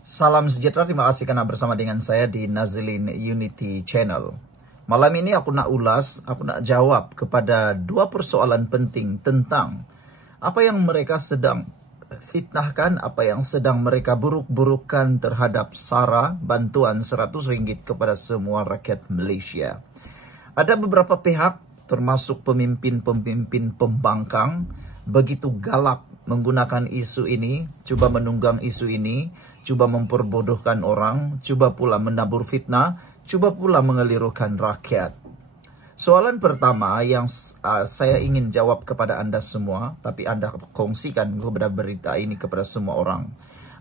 Salam sejahtera, terima kasih karena bersama dengan saya di Nazilin Unity Channel. Malam ini aku nak jawab kepada dua persoalan penting tentang apa yang mereka sedang fitnahkan, apa yang sedang mereka buruk-burukkan terhadap SARA, bantuan RM100 kepada semua rakyat Malaysia. Ada beberapa pihak, termasuk pemimpin-pemimpin pembangkang, begitu galak menggunakan isu ini, coba menunggang isu ini, coba memperbodohkan orang, coba pula menabur fitnah, coba pula mengelirukan rakyat. Soalan pertama yang saya ingin jawab kepada Anda semua, tapi Anda kongsikan kepada berita ini kepada semua orang.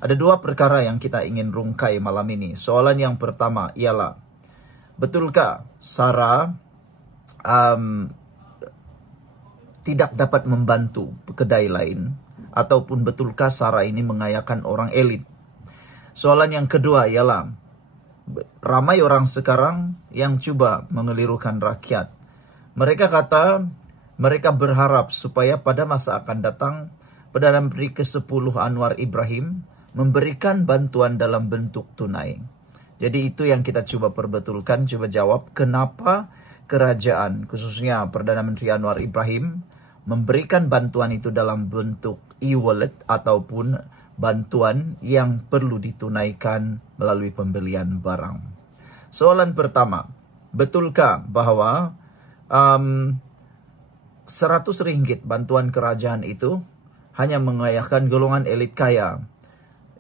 Ada dua perkara yang kita ingin rungkai malam ini. Soalan yang pertama ialah, betulkah SARA tidak dapat membantu kedai lain? Ataupun betulkah SARA ini mengayakan orang elit? Soalan yang kedua ialah, ramai orang sekarang yang coba mengelirukan rakyat. Mereka kata, mereka berharap supaya pada masa akan datang, Perdana Menteri ke-10 Anwar Ibrahim memberikan bantuan dalam bentuk tunai. Jadi itu yang kita coba perbetulkan, coba jawab kenapa kerajaan, khususnya Perdana Menteri Anwar Ibrahim, memberikan bantuan itu dalam bentuk e-wallet ataupun bantuan yang perlu ditunaikan melalui pembelian barang. Soalan pertama, betulkah bahwa RM100 bantuan kerajaan itu hanya mengayakan golongan elit kaya?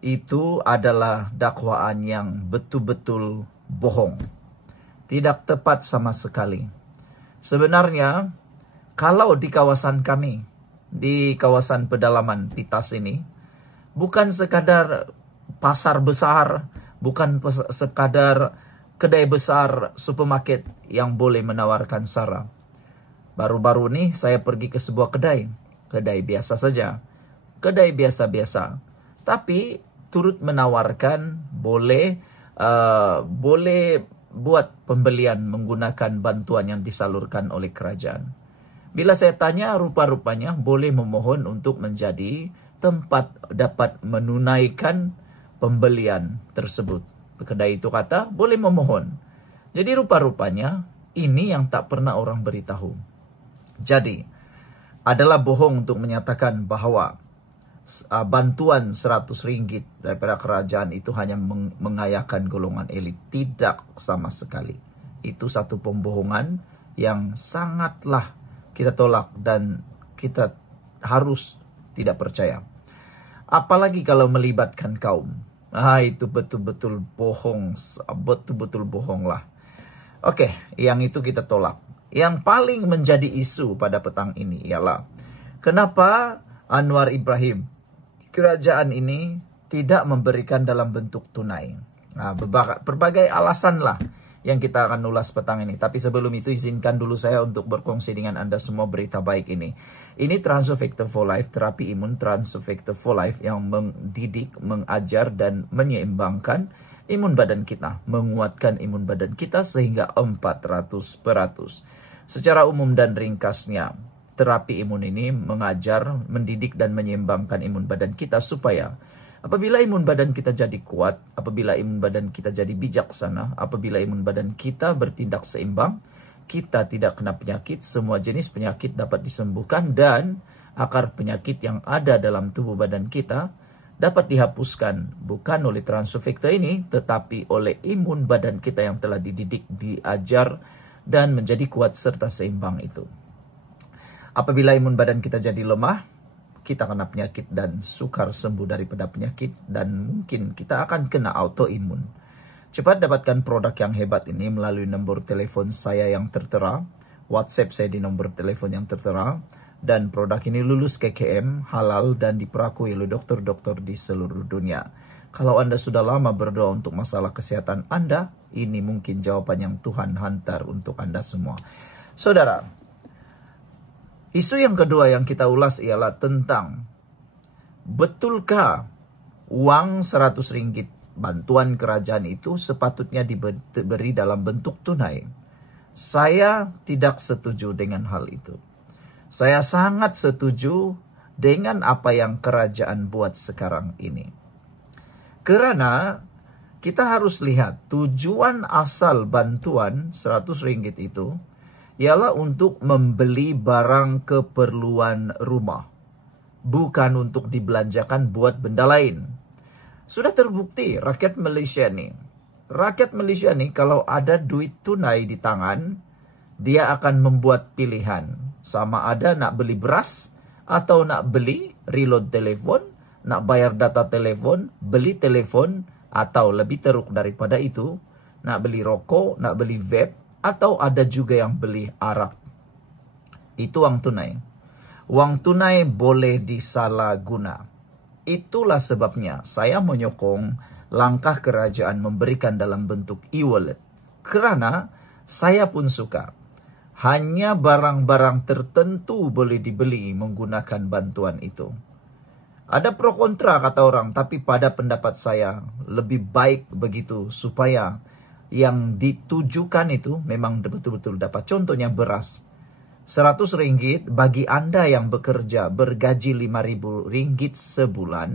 Itu adalah dakwaan yang betul-betul bohong. Tidak tepat sama sekali. Sebenarnya, kalau di kawasan kami, di kawasan pedalaman Pitas ini, bukan sekadar pasar besar, bukan sekadar kedai besar supermarket yang boleh menawarkan SARA. Baru-baru ini saya pergi ke sebuah kedai biasa saja, kedai biasa-biasa, tapi turut menawarkan boleh buat pembelian menggunakan bantuan yang disalurkan oleh kerajaan. Bila saya tanya, rupa-rupanya boleh memohon untuk menjadi tempat dapat menunaikan pembelian tersebut. Kedai itu kata boleh memohon. Jadi rupa-rupanya ini yang tak pernah orang beritahu. Jadi adalah bohong untuk menyatakan bahwa bantuan RM100 daripada kerajaan itu hanya mengayakan golongan elit. Tidak sama sekali. Itu satu pembohongan yang sangatlah kita tolak dan kita harus tidak percaya. Apalagi kalau melibatkan kaum. Itu betul-betul bohong. Betul-betul bohong lah. Oke, yang itu kita tolak. Yang paling menjadi isu pada petang ini ialah, kenapa Anwar Ibrahim, kerajaan ini tidak memberikan dalam bentuk tunai? Berbagai alasan lah yang kita akan ulas petang ini. Tapi sebelum itu izinkan dulu saya untuk berkongsi dengan Anda semua berita baik ini. Ini Transfer Factor for Life, terapi imun Transfer Factor for Life yang mendidik, mengajar dan menyeimbangkan imun badan kita, menguatkan imun badan kita sehingga 400%. Secara umum dan ringkasnya, terapi imun ini mengajar, mendidik dan menyeimbangkan imun badan kita supaya apabila imun badan kita jadi kuat, apabila imun badan kita jadi bijaksana, apabila imun badan kita bertindak seimbang, kita tidak kena penyakit, semua jenis penyakit dapat disembuhkan dan akar penyakit yang ada dalam tubuh badan kita dapat dihapuskan bukan oleh transfer factor ini, tetapi oleh imun badan kita yang telah dididik, diajar dan menjadi kuat serta seimbang itu. Apabila imun badan kita jadi lemah, kita kena penyakit dan sukar sembuh daripada penyakit dan mungkin kita akan kena autoimun. Cepat dapatkan produk yang hebat ini melalui nombor telepon saya yang tertera, WhatsApp saya di nombor telepon yang tertera, dan produk ini lulus KKM, halal dan diperakui oleh dokter-dokter di seluruh dunia. Kalau Anda sudah lama berdoa untuk masalah kesehatan Anda, ini mungkin jawaban yang Tuhan hantar untuk Anda semua. Saudara, isu yang kedua yang kita ulas ialah tentang betulkah uang RM100 bantuan kerajaan itu sepatutnya diberi dalam bentuk tunai? Saya tidak setuju dengan hal itu. Saya sangat setuju dengan apa yang kerajaan buat sekarang ini. Karena kita harus lihat tujuan asal bantuan 100 ringgit itu ialah untuk membeli barang keperluan rumah. Bukan untuk dibelanjakan buat benda lain. Sudah terbukti rakyat Malaysia nih kalau ada duit tunai di tangan, dia akan membuat pilihan. Sama ada nak beli beras atau nak beli reload telefon, nak bayar data telefon, beli telefon, atau lebih teruk daripada itu, nak beli rokok, nak beli vape, atau ada juga yang beli arak. Itu uang tunai. Uang tunai boleh disalahguna. Itulah sebabnya saya menyokong langkah kerajaan memberikan dalam bentuk e-wallet. Kerana saya pun suka. Hanya barang-barang tertentu boleh dibeli menggunakan bantuan itu. Ada pro kontra kata orang, tapi pada pendapat saya lebih baik begitu supaya yang ditujukan itu memang betul-betul dapat. Contohnya beras. 100 ringgit bagi Anda yang bekerja bergaji 5.000 ringgit sebulan,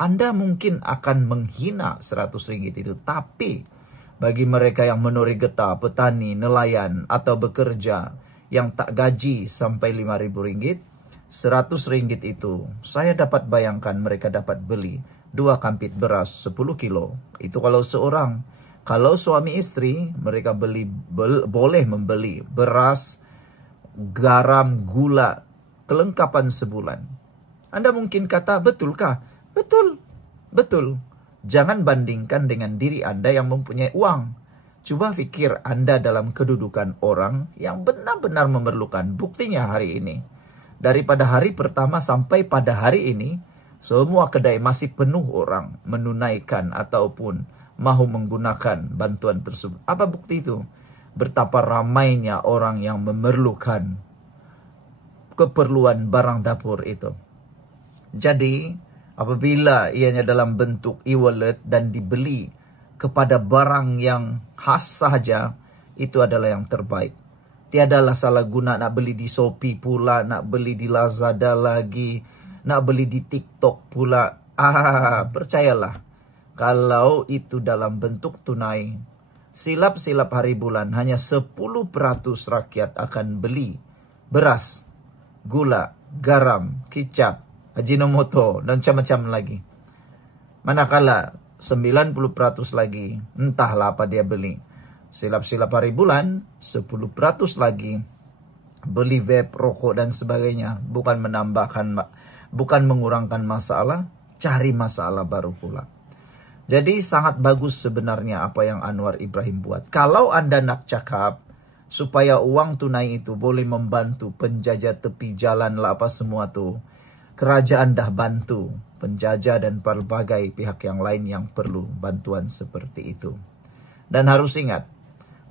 Anda mungkin akan menghina 100 ringgit itu. Tapi bagi mereka yang menuri getah, petani, nelayan, atau bekerja yang tak gaji sampai 5.000 ringgit, 100 ringgit itu, saya dapat bayangkan mereka dapat beli 2 kampit beras 10 kilo. Itu kalau seorang. Kalau suami istri, mereka boleh membeli beras, garam, gula, kelengkapan sebulan. Anda mungkin kata, betulkah? Betul, betul. Jangan bandingkan dengan diri Anda yang mempunyai uang. Coba pikir Anda dalam kedudukan orang yang benar-benar memerlukan. Buktinya hari ini. Daripada hari pertama sampai pada hari ini, semua kedai masih penuh orang menunaikan ataupun mahu menggunakan bantuan tersebut. Apa bukti itu? Betapa ramainya orang yang memerlukan keperluan barang dapur itu. Jadi, apabila ianya dalam bentuk e-wallet dan dibeli kepada barang yang khas sahaja, itu adalah yang terbaik. Tiadalah salah guna nak beli di Shopee pula, nak beli di Lazada lagi, nak beli di TikTok pula. Percayalah, kalau itu dalam bentuk tunai, silap-silap hari bulan hanya 10% rakyat akan beli beras, gula, garam, kicap, ajinomoto, dan macam-macam lagi. Manakala 90% lagi, entahlah apa dia beli. Silap-silap hari bulan, 10% lagi beli vape, rokok, dan sebagainya. Bukan mengurangkan masalah, cari masalah baru pula. Jadi sangat bagus sebenarnya apa yang Anwar Ibrahim buat. Kalau Anda nak cakap supaya uang tunai itu boleh membantu penjajah tepi jalan lah apa semua tu, kerajaan dah bantu penjajah dan pelbagai pihak yang lain yang perlu bantuan seperti itu. Dan harus ingat,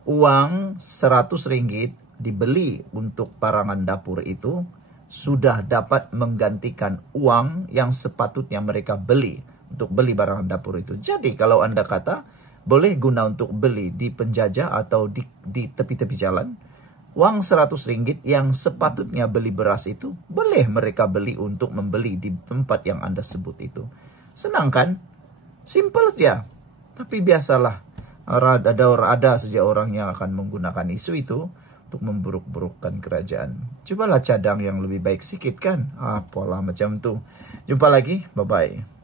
uang 100 ringgit dibeli untuk barangan dapur itu sudah dapat menggantikan uang yang sepatutnya mereka beli untuk beli barang dapur itu. Jadi kalau Anda kata boleh guna untuk beli di penjajah atau di tepi-tepi jalan, uang 100 ringgit yang sepatutnya beli beras itu boleh mereka beli untuk membeli di tempat yang Anda sebut itu. Senang kan? Simple saja. Tapi biasalah, ada saja orang yang akan menggunakan isu itu untuk memburuk-burukkan kerajaan. Cobalah cadang yang lebih baik sikit kan? Pola macam tu. Jumpa lagi. Bye-bye.